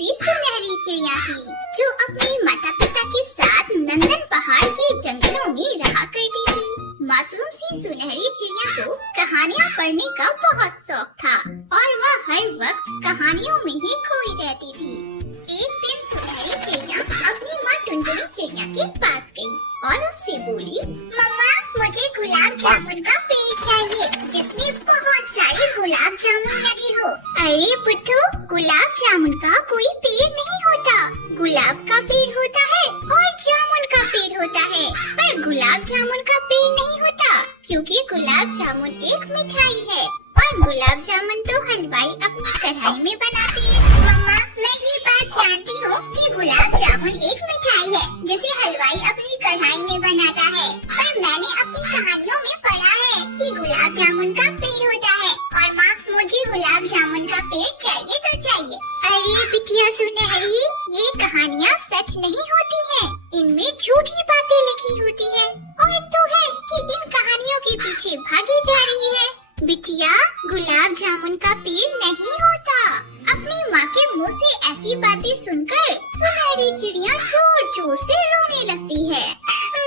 सी सुनहरी चिड़िया थी जो अपने माता पिता के साथ नंदन पहाड़ के जंगलों में रहा करती थी। मासूम सी सुनहरी चिड़िया को कहानियाँ पढ़ने का बहुत शौक था और वह हर वक्त कहानियों में ही खोई रहती थी। एक दिन सुनहरी चिड़िया अपनी माँ टुनटुनी चिड़िया के पास गई और उससे बोली, मम्मा मुझे गुलाब जामुन का पेड़ चाहिए जिसमें बहुत सारे गुलाब जामुन लगे हो। अरे पुत्तू, गुलाब जामुन का कोई पेड़ नहीं होता। गुलाब का पेड़ होता है और जामुन का पेड़ होता है, पर गुलाब जामुन का पेड़ नहीं होता क्योंकि गुलाब जामुन एक मिठाई है और गुलाब जामुन तो हलवाई अपनी कढ़ाई में बनाते हैं। मम्मा मैं ये बात जानती हूँ कि गुलाब जामुन एक मिठाई है जिसे हलवाई अपनी कढ़ाई में बनाता है, पर मैंने अपनी कहानियों में पढ़ा है कि गुलाब जामुन का पेड़ होता है और माँ मुझे गुलाब जामुन का पेड़ चाहिए तो चाहिए। अरे बिटिया सुनहरी, ये कहानियाँ सच नहीं होती हैं, इनमें झूठी बातें लिखी होती है और तू है कि इन कहानियों के पीछे भागी जा रही है। बिटिया गुलाब जामुन का पेड़ नहीं होता। अपनी माँ के मुँह से ऐसी बातें सुनकर सुनहरी चिड़िया जोर जोर से रोने लगती है।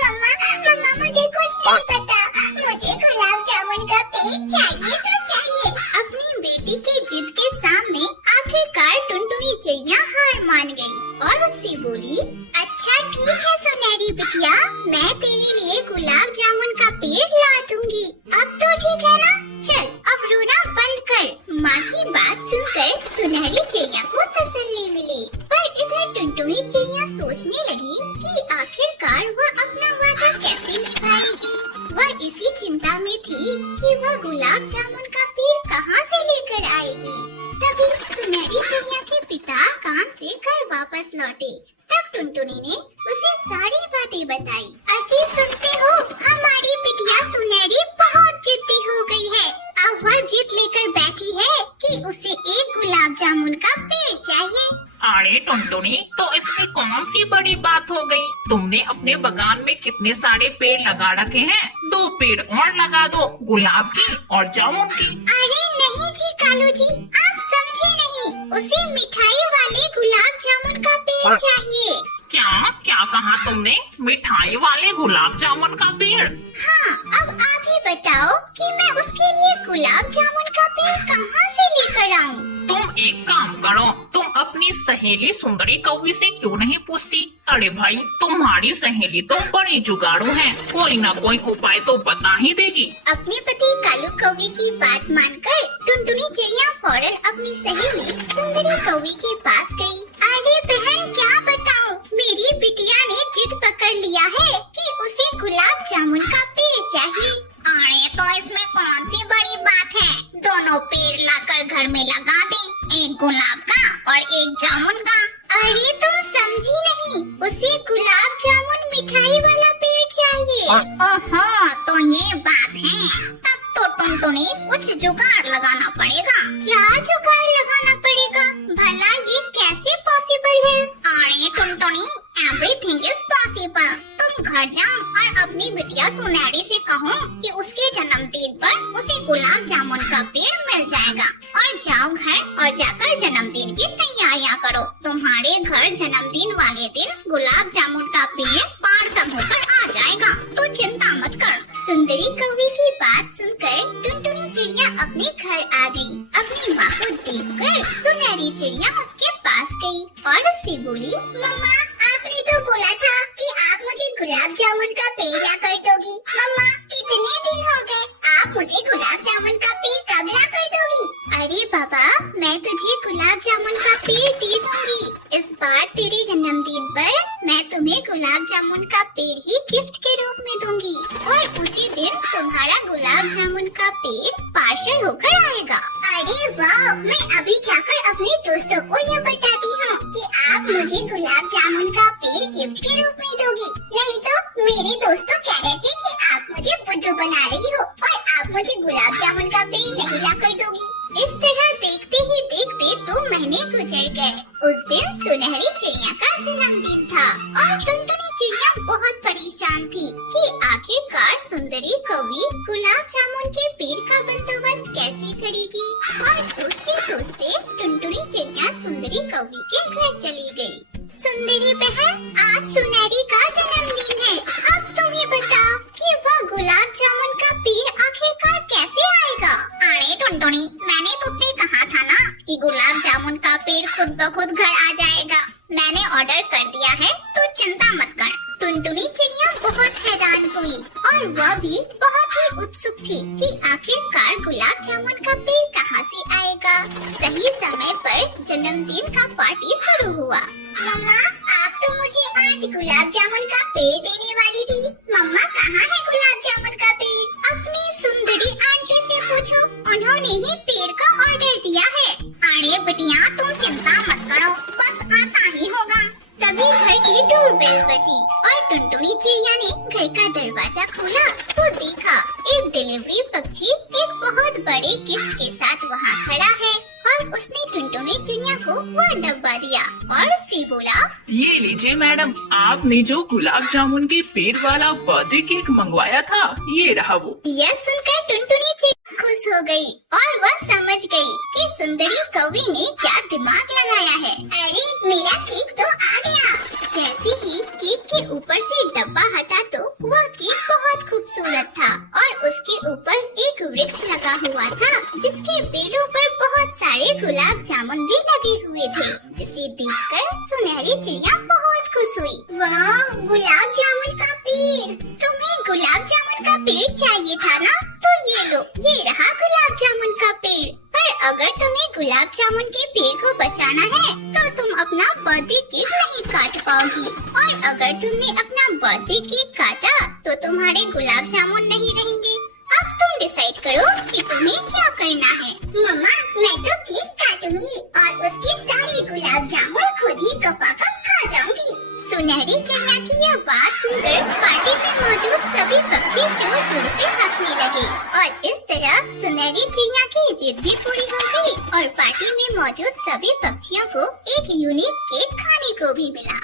मम्मा मम्मा मुझे कुछ नहीं पता, मुझे गुलाब जामुन का पेड़ चाहिए तो चाहिए। अपनी बेटी के जिद के सामने आखिरकार टुनटुनी चिड़िया हार मान गई और उससे बोली, अच्छा ठीक है सुनहरी बिटिया, मैं तेरे लिए गुलाब जामुन का पेड़ ला दूंगी। अब तो ठीक है ना? चल अब रोना बंद कर। माँ की बात सुनकर सुनहरी चिड़िया को तसल्ली मिली, पर इधर टुनटुनी चिड़िया सोचने लगी कि आखिरकार वह अपना वादा कैसे निभाएगी। वह इसी चिंता में थी कि वह गुलाब जामुन का पेड़ कहाँ से लेकर आएगी। तभी सुनहरी चिड़िया के पिता काम से घर वापस लौटे। तब टुनटुनी ने उसे सारी बातें बताई। अजी सुनते हो, हमारी बिटिया सुनहरी बहुत जिद्दी हो गई है। अब वह जिद लेकर बैठी है कि उसे एक गुलाब जामुन का पेड़ चाहिए। अरे टुनटुनी, तो इसमें कौन सी बड़ी बात हो गई? तुमने अपने बागान में कितने सारे पेड़ लगा रखे हैं, 2 पेड़ और लगा दो, गुलाब की और जामुन की। अरे नहीं जी कालू जी, आप समझे नहीं, उसे मिठाई वाले गुलाब जामुन का पेड़ चाहिए। क्या क्या कहा तुमने? मिठाई वाले गुलाब जामुन का पेड़? हाँ, अब आप ही बताओ कि मैं उसके लिए गुलाब जामुन का पेड़ कहाँ से लेकर आऊँ? तुम एक काम करो, तुम अपनी सहेली सुंदरी कौवी से क्यों नहीं पूछती? अरे भाई, तुम्हारी सहेली तो बड़ी जुगाड़ू है, कोई ना कोई उपाय तो बता ही देगी। अपने पति कालू कौवी की बात मानकर टुनटुनी चिड़िया फौरन अपनी सहेली सुंदरी कौवी के पास गई। अरे बहन क्या बताऊं, मेरी बिटिया ने जिद पकड़ लिया है कि उसे गुलाब जामुन का पेड़ चाहिए। अरे तो इसमें कौन सी बड़ी बात है, दोनों पेड़ लाकर घर में लगा दे, एक गुलाब का और एक जामुन का। अरे तुम समझी नहीं, उसे गुलाब जामुन मिठाई वाला पेड़ चाहिए। ओहो तो ये बात है, तब तो टुनटुनी कुछ जुगाड़ लगाना पड़ेगा। क्या जुगाड़ लगाना पड़ेगा? भला ये कैसे पॉसिबल है? अरे टुनटुनी, एवरीथिंग इज पॉसिबल। तुम घर जाओ और अपनी बिटिया सुनहरी से कहो कि उसके जन्मदिन पर उसे गुलाब जामुन का पेड़ मिल जाएगा और जाओ घर और जाकर जन्मदिन की तैयारियां करो। तुम्हारे घर जन्मदिन वाले दिन गुलाब जामुन का पेड़ पार्सल होकर आ जाएगा, तो चिंता मत कर। सुंदरी कौवी की बात सुनकर टुनटुनी चिड़िया अपने घर आ गई। अपनी माँ को देखकर सुनहरी चिड़िया उसके पास गई और उससे बोली, मम्मा आपने तो बोला था कि आप मुझे गुलाब जामुन का पेड़ ला कर दोगी। मम्मा कितने दिन हो गए, आप मुझे गुलाब जामुन का पेड़ कब ला कर दोगी? अरे बाबा, मैं तुझे गुलाब जामुन का पेड़ दे दूंगी। इस बार तेरे जन्मदिन पर मैं तुम्हें गुलाब जामुन का पेड़ ही गिफ्ट के रूप में दूंगी और उसी दिन तुम्हारा गुलाब जामुन का पेड़ पार्सल होकर आएगा। अरे वाह, मैं अभी जाकर अपने दोस्तों को यह बताती हूँ कि आप मुझे गुलाब जामुन का पेड़ गिफ्ट के रूप में दोगी, नहीं तो मेरे दोस्तों कह रहे थे कि आप मुझे बुद्धू बना रही हो और आप मुझे गुलाब जामुन का पेड़ नहीं ला कर दोगी। इस तरह देखते ही देखते 2 महीने गुजर गए। उस दिन सुनहरी चिड़िया का जन्मदिन था और टुनटुनी चिड़िया बहुत परेशान थी कि आखिरकार सुंदरी कौवी गुलाब जामुन के पेड़ का बंदोबस्त कैसे करेगी। और सोचते सोचते टुनटुनी चिड़िया सुंदरी कौवी के घर चली गई। सुंदरी बहन, आज सुनहरी का जन्मदिन है। अब तुम ही बताओ कि वह गुलाब जामुन का पेड़ आखिरकार कैसे आएगा? अरे टुनटुनी, मैंने तुझसे कहा था ना कि गुलाब जामुन का पेड़ खुद ब खुद घर आ जाएगा। मैंने ऑर्डर कर दिया है, तो चिंता मत कर। टुनटुनी चिड़िया बहुत हैरान हुई और वह भी बहुत ही उत्सुक थी कि आखिरकार गुलाब जामुन का पेड़ कहाँ से आएगा। सही समय पर जन्मदिन का पार्टी शुरू हुआ। मम्मा, आप तो मुझे आज गुलाब जामुन का पेड़ देने वाली थी। मम्मा, कहाँ है गुलाब जामुन का पेड़? अपनी सुंदरी आंटी से पूछो, उन्होंने ही पेड़ का ऑर्डर दिया है। अरे बिटिया, तुम चिंता मत करो, बस आता ही होगा। तभी घर की डोरबेल बजी और टुनटुनी चिड़िया ने घर का दरवाजा खोला तो देखा एक डिलीवरी पक्षी एक बहुत बड़े गिफ्ट के साथ वहाँ खड़ा है और उसने टुनटुनी चिड़िया को वह डब्बा दिया और उससे बोला, ये लीजिए मैडम, आपने जो गुलाब जामुन के पेड़ वाला बर्थडे केक मंगवाया था, ये रहा वो। यह सुनकर टुनटुनी चिड़िया खुश हो गई और वह समझ गई कि सुंदरी कौवी ने क्या दिमाग लगाया है। अरे मेरा केक तो आ गया। जैसे ही केक के ऊपर से डब्बा हटा तो वह केक बहुत खूबसूरत था और उसके ऊपर एक वृक्ष लगा हुआ था जिसके पेड़ों पर बहुत सारे गुलाब जामुन भी लगे हुए थे, जिसे देखकर सुनहरी चिड़िया बहुत खुश हुई। वाह, गुलाब जामुन का पेड़! तुम्हें गुलाब जामुन का पेड़ चाहिए था ना? तो ये लो, ये रहा गुलाब जामुन का पेड़। पर अगर तुम्हें गुलाब जामुन के पेड़ को बचाना है तो तुम अपना बर्थडे केक नहीं काट पाओगी, और अगर तुमने अपना बर्थडे केक काटा तो तुम्हारे गुलाब जामुन नहीं रहेंगे। अब तुम डिसाइड करो कि तुम्हें क्या करना है। मम्मा, मैं तो केक काटूंगी और उसके सारे गुलाब जामुन खुद ही कपाकप खा जाऊंगी। सुनहरी चिड़िया की यह बात सुनकर पार्टी में मौजूद सभी पक्षी जोर जोर से हंसने लगे और इस तरह सुनहरी चिड़िया की जिद भी पूरी हो गई और पार्टी में मौजूद सभी पक्षियों को एक यूनिक केक खाने को भी मिला।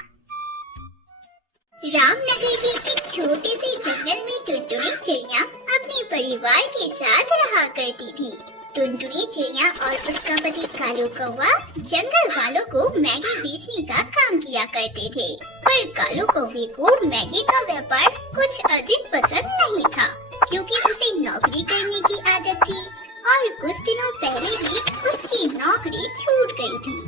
रामनगर के एक छोटे से जंगल में टुनटुनी चिड़िया अपने परिवार के साथ रहा करती थी। टुनटुनी चिड़िया और उसका पति कालू कौवा जंगल वालों को मैगी बेचने का काम किया करते थे, पर कालू कौवे को मैगी का व्यापार कुछ अधिक पसंद नहीं था क्योंकि उसे नौकरी करने की आदत थी और कुछ दिनों पहले ही उसकी नौकरी छूट गई थी।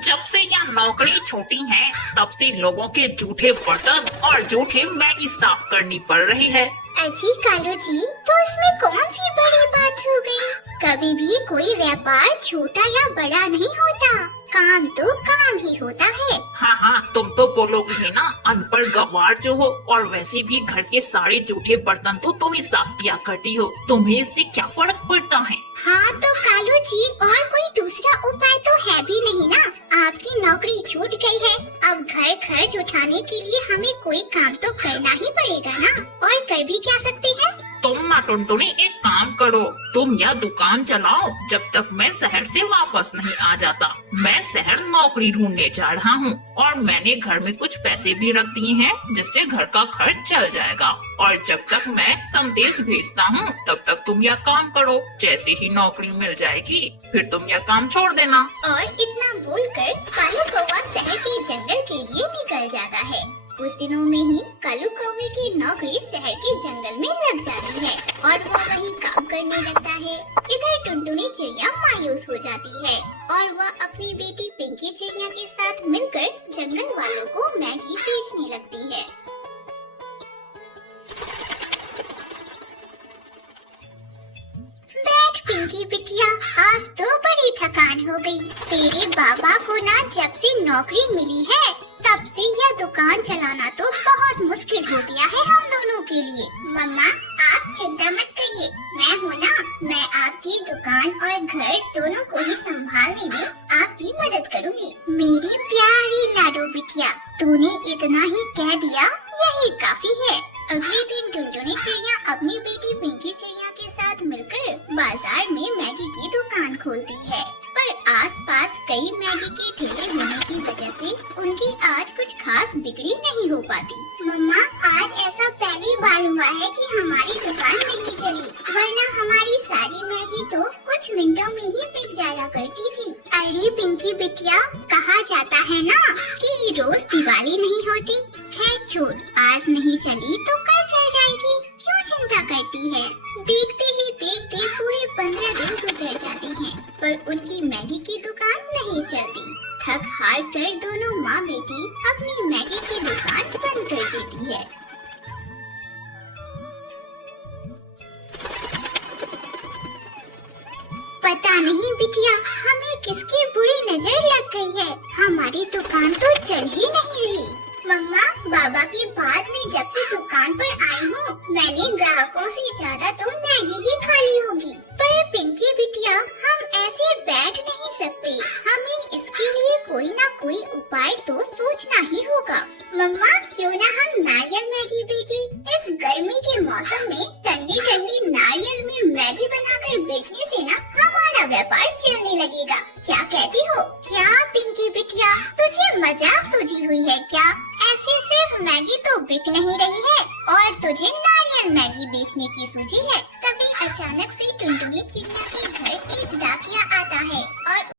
जब से यह नौकरी छूटी है तब से लोगों के जूठे बर्तन और जूठे मैगी साफ करनी पड़ रही है। अजी कालू जी, तो इसमें कौन सी बड़ी बात हो गई? कभी भी कोई व्यापार छोटा या बड़ा नहीं होता, काम तो काम ही होता है। हाँ, तुम तो बोलोगे ही ना, अनपढ़ गंवार जो हो, और वैसे भी घर के सारे जूठे बर्तन तो तुम ही साफ किया करती हो, तुम्हें इससे क्या फर्क पड़ता है? हाँ तो कालू जी, और कोई दूसरा उपाय तो है भी नहीं ना। आपकी नौकरी छूट गई है, अब घर खर्च उठाने के लिए हमें कोई काम तो करना ही पड़ेगा ना, और कर भी क्या सकते हैं? तुम ना टुनटुनी एक काम करो, तुम यह दुकान चलाओ जब तक मैं शहर से वापस नहीं आ जाता। मैं शहर नौकरी ढूंढने जा रहा हूँ और मैंने घर में कुछ पैसे भी रख दिए हैं जिससे घर का खर्च चल जाएगा, और जब तक मैं संदेश भेजता हूँ तब तक तुम यह काम करो। जैसे ही नौकरी मिल जाएगी फिर तुम यह काम छोड़ देना। और इतना बोलकर कालू कौवा शहर के जंगल के लिए निकल जाता है। कुछ दिनों में ही कालू कौवे की नौकरी शहर के जंगल में लग जाती है और वो वहीं काम करने लगता है। इधर टुनटुनी चिड़िया मायूस हो जाती है और वह अपनी बेटी पिंकी चिड़िया के साथ मिलकर जंगल वालों को मैगी बेचने लगती है। बैठ पिंकी बिटिया, आज तो बड़ी थकान हो गई। तेरे बाबा को ना जब से नौकरी मिली है तब से यह दुकान चलाना तो बहुत मुश्किल हो गया है हम दोनों के लिए। मम्मा, आप चिंता मत करिए, मैं हूँ ना, मैं आपकी दुकान और घर दोनों को ही संभालने में आपकी मदद करूँगी। मेरी प्यारी लाडो बिटिया, तूने इतना ही कह दिया, यही काफी है। अगले दिन टुनटुनी चिड़िया अपनी बेटी पिंकी चिड़िया के साथ मिलकर बाजार में मैगी की दुकान खोलती है, पर आसपास कई मैगी के ठेले होने की वजह से उनकी आज कुछ खास बिक्री नहीं हो पाती। मम्मा, आज ऐसा पहली बार हुआ है कि हमारी दुकान नहीं चली, वरना हमारी सारी मैगी तो मिनटों में ही बिक जाया करती थी। अरे पिंकी बिटिया, कहा जाता है ना कि रोज दिवाली नहीं होती। खैर छोड़, आज नहीं चली तो कल चल जाएगी, क्यों चिंता करती है। देखते ही देखते पूरे 15 दिन गुजर जाते हैं, पर उनकी मैगी की दुकान नहीं चलती। थक हार कर दोनों माँ बेटी अपनी मैगी की दुकान बंद कर देती है। पता नहीं बिटिया, हमें किसकी बुरी नजर लग गई है, हमारी दुकान तो चल ही नहीं रही। मम्मा, बाबा की बात में जब से दुकान पर आई हूँ, मैंने ग्राहकों से ज्यादा तो मैगी ही खा ली होगी। पर पिंकी बिटिया, हम ऐसे बैठ नहीं सकते, हमें इसके लिए कोई ना कोई उपाय तो सोचना ही होगा। मम्मा, क्यों ना हम नारियल मैगी बेचे। इस गर्मी के मौसम में ठंडी ठंडी नारियल में मैगी बनाकर बेचने से ना हमारा व्यापार चलने लगेगा। क्या कहती हो? क्या पिंकी बिटिया, तुझे मजाक सूझी हुई है क्या? ऐसे सिर्फ मैगी तो बिक नहीं रही है और तुझे नारियल मैगी बेचने की सूझी है। तभी अचानक से टुनटुनी चिड़िया के घर एक डाकिया आता है।